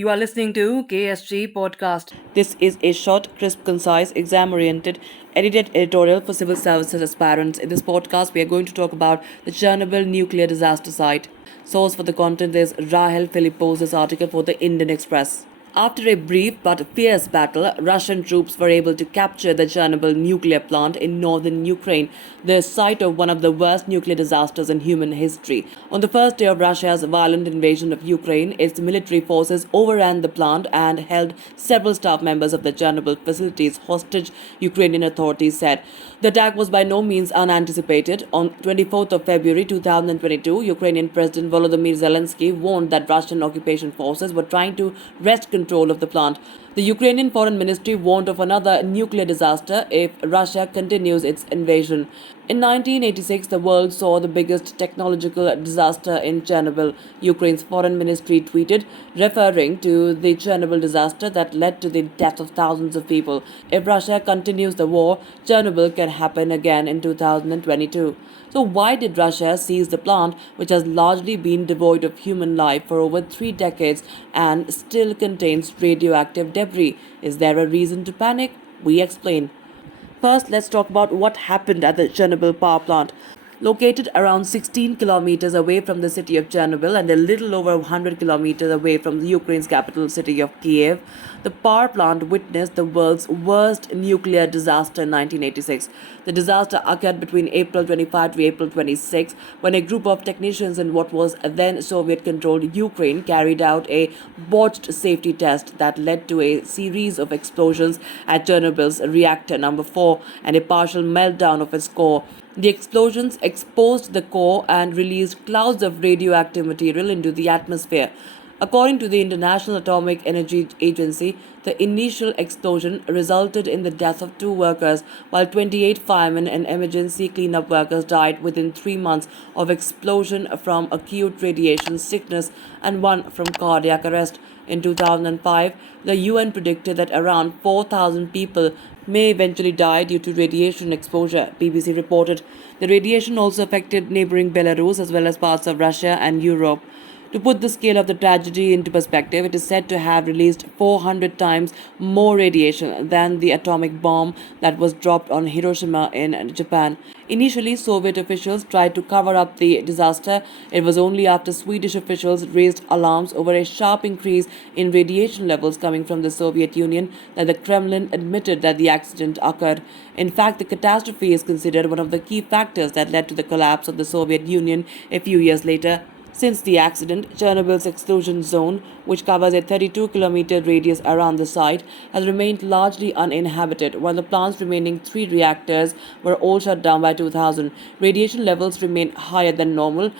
You are listening to KSG Podcast. This is a short, crisp, concise, exam oriented, edited editorial for civil services aspirants. In this podcast, we are going to talk about the Chernobyl nuclear disaster site. Source for the content is Rahel Philippos' article for the Indian Express. After a brief but fierce battle, Russian troops were able to capture the Chernobyl nuclear plant in northern Ukraine, the site of one of the worst nuclear disasters in human history. On the first day of Russia's violent invasion of Ukraine, its military forces overran the plant and held several staff members of the Chernobyl facilities hostage, Ukrainian authorities said. The attack was by no means unanticipated. On 24th of February 2022, Ukrainian President Volodymyr Zelensky warned that Russian occupation forces were trying to wrest control of the plant. The Ukrainian Foreign Ministry warned of another nuclear disaster if Russia continues its invasion. In 1986, the world saw the biggest technological disaster in Chernobyl, Ukraine's Foreign Ministry tweeted, referring to the Chernobyl disaster that led to the death of thousands of people. If Russia continues the war, Chernobyl can happen again in 2022. So why did Russia seize the plant, which has largely been devoid of human life for over 3 decades and still contains radioactive debris? Is there a reason to panic? We explain. First, let's talk about what happened at the Chernobyl power plant. Located around 16 kilometers away from the city of Chernobyl and a little over 100 kilometers away from Ukraine's capital city of Kiev, the power plant witnessed the world's worst nuclear disaster in 1986. The disaster occurred between April 25 to April 26 when a group of technicians in what was then Soviet-controlled Ukraine carried out a botched safety test that led to a series of explosions at Chernobyl's reactor number 4 and a partial meltdown of its core. The explosions exposed the core and released clouds of radioactive material into the atmosphere. According to the International Atomic Energy Agency, the initial explosion resulted in the death of 2 workers, while 28 firemen and emergency cleanup workers died within 3 months of explosion from acute radiation sickness and 1 from cardiac arrest. In 2005, the UN predicted that around 4,000 people may eventually die due to radiation exposure, BBC reported. The radiation also affected neighbouring Belarus as well as parts of Russia and Europe. To put the scale of the tragedy into perspective, it is said to have released 400 times more radiation than the atomic bomb that was dropped on Hiroshima in Japan. Initially, Soviet officials tried to cover up the disaster. It was only after Swedish officials raised alarms over a sharp increase in radiation levels coming from the Soviet Union that the Kremlin admitted that the accident occurred. In fact, the catastrophe is considered one of the key factors that led to the collapse of the Soviet Union a few years later. Since the accident, Chernobyl's exclusion zone, which covers a 32-kilometer radius around the site, has remained largely uninhabited, while the plant's remaining 3 reactors were all shut down by 2000. Radiation levels remain higher than normal.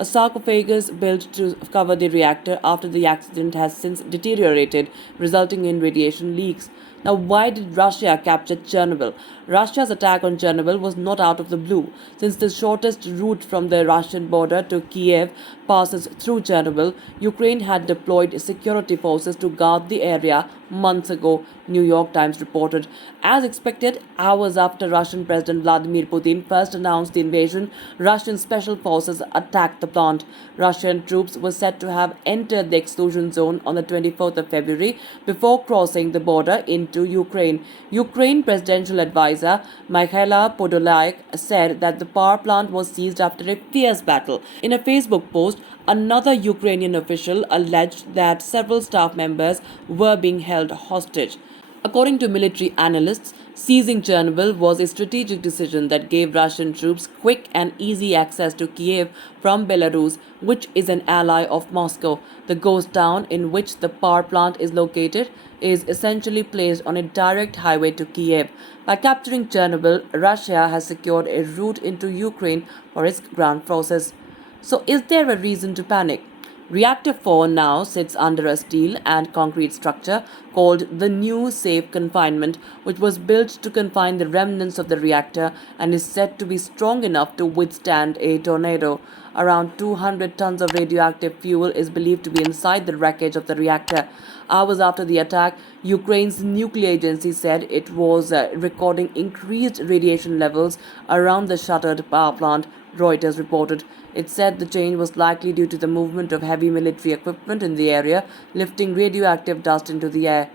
A sarcophagus built to cover the reactor after the accident has since deteriorated, resulting in radiation leaks. Now, why did Russia capture Chernobyl? Russia's attack on Chernobyl was not out of the blue. Since the shortest route from the Russian border to Kiev passes through Chernobyl, Ukraine had deployed security forces to guard the area months ago, New York Times reported. As expected, hours after Russian President Vladimir Putin first announced the invasion, Russian special forces attacked the plant. Russian troops were said to have entered the exclusion zone on the 24th of February before crossing the border into Ukraine. Ukraine presidential advisor Mikhaila Podolyak said that the power plant was seized after a fierce battle. In a Facebook post, another Ukrainian official alleged that several staff members were being held hostage. According to military analysts, seizing Chernobyl was a strategic decision that gave Russian troops quick and easy access to Kiev from Belarus, which is an ally of Moscow. The ghost town in which the power plant is located is essentially placed on a direct highway to Kiev. By capturing Chernobyl, Russia has secured a route into Ukraine for its ground forces. So, is there a reason to panic? Reactor 4 now sits under a steel and concrete structure called the New Safe Confinement, which was built to confine the remnants of the reactor and is said to be strong enough to withstand a tornado. Around 200 tons of radioactive fuel is believed to be inside the wreckage of the reactor. Hours after the attack, Ukraine's nuclear agency said it was recording increased radiation levels around the shuttered power plant. Reuters reported. It said the change was likely due to the movement of heavy military equipment in the area, lifting radioactive dust into the air.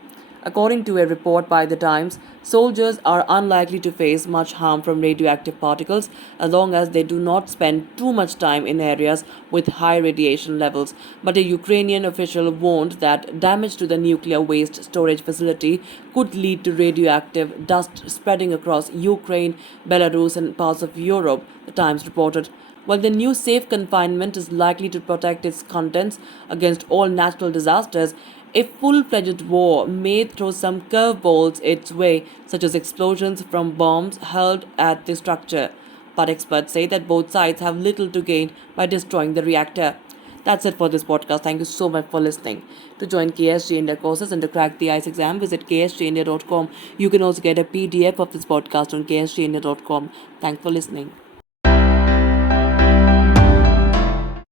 According to a report by The Times, soldiers are unlikely to face much harm from radioactive particles as long as they do not spend too much time in areas with high radiation levels. But a Ukrainian official warned that damage to the nuclear waste storage facility could lead to radioactive dust spreading across Ukraine, Belarus, and parts of Europe, The Times reported. While the new safe confinement is likely to protect its contents against all natural disasters, a full-fledged war may throw some curveballs its way, such as explosions from bombs hurled at the structure. But experts say that both sides have little to gain by destroying the reactor. That's it for this podcast. Thank you so much for listening. To join KSG India courses and to crack the ICE exam, visit ksgindia.com. You can also get a PDF of this podcast on ksgindia.com. Thanks for listening.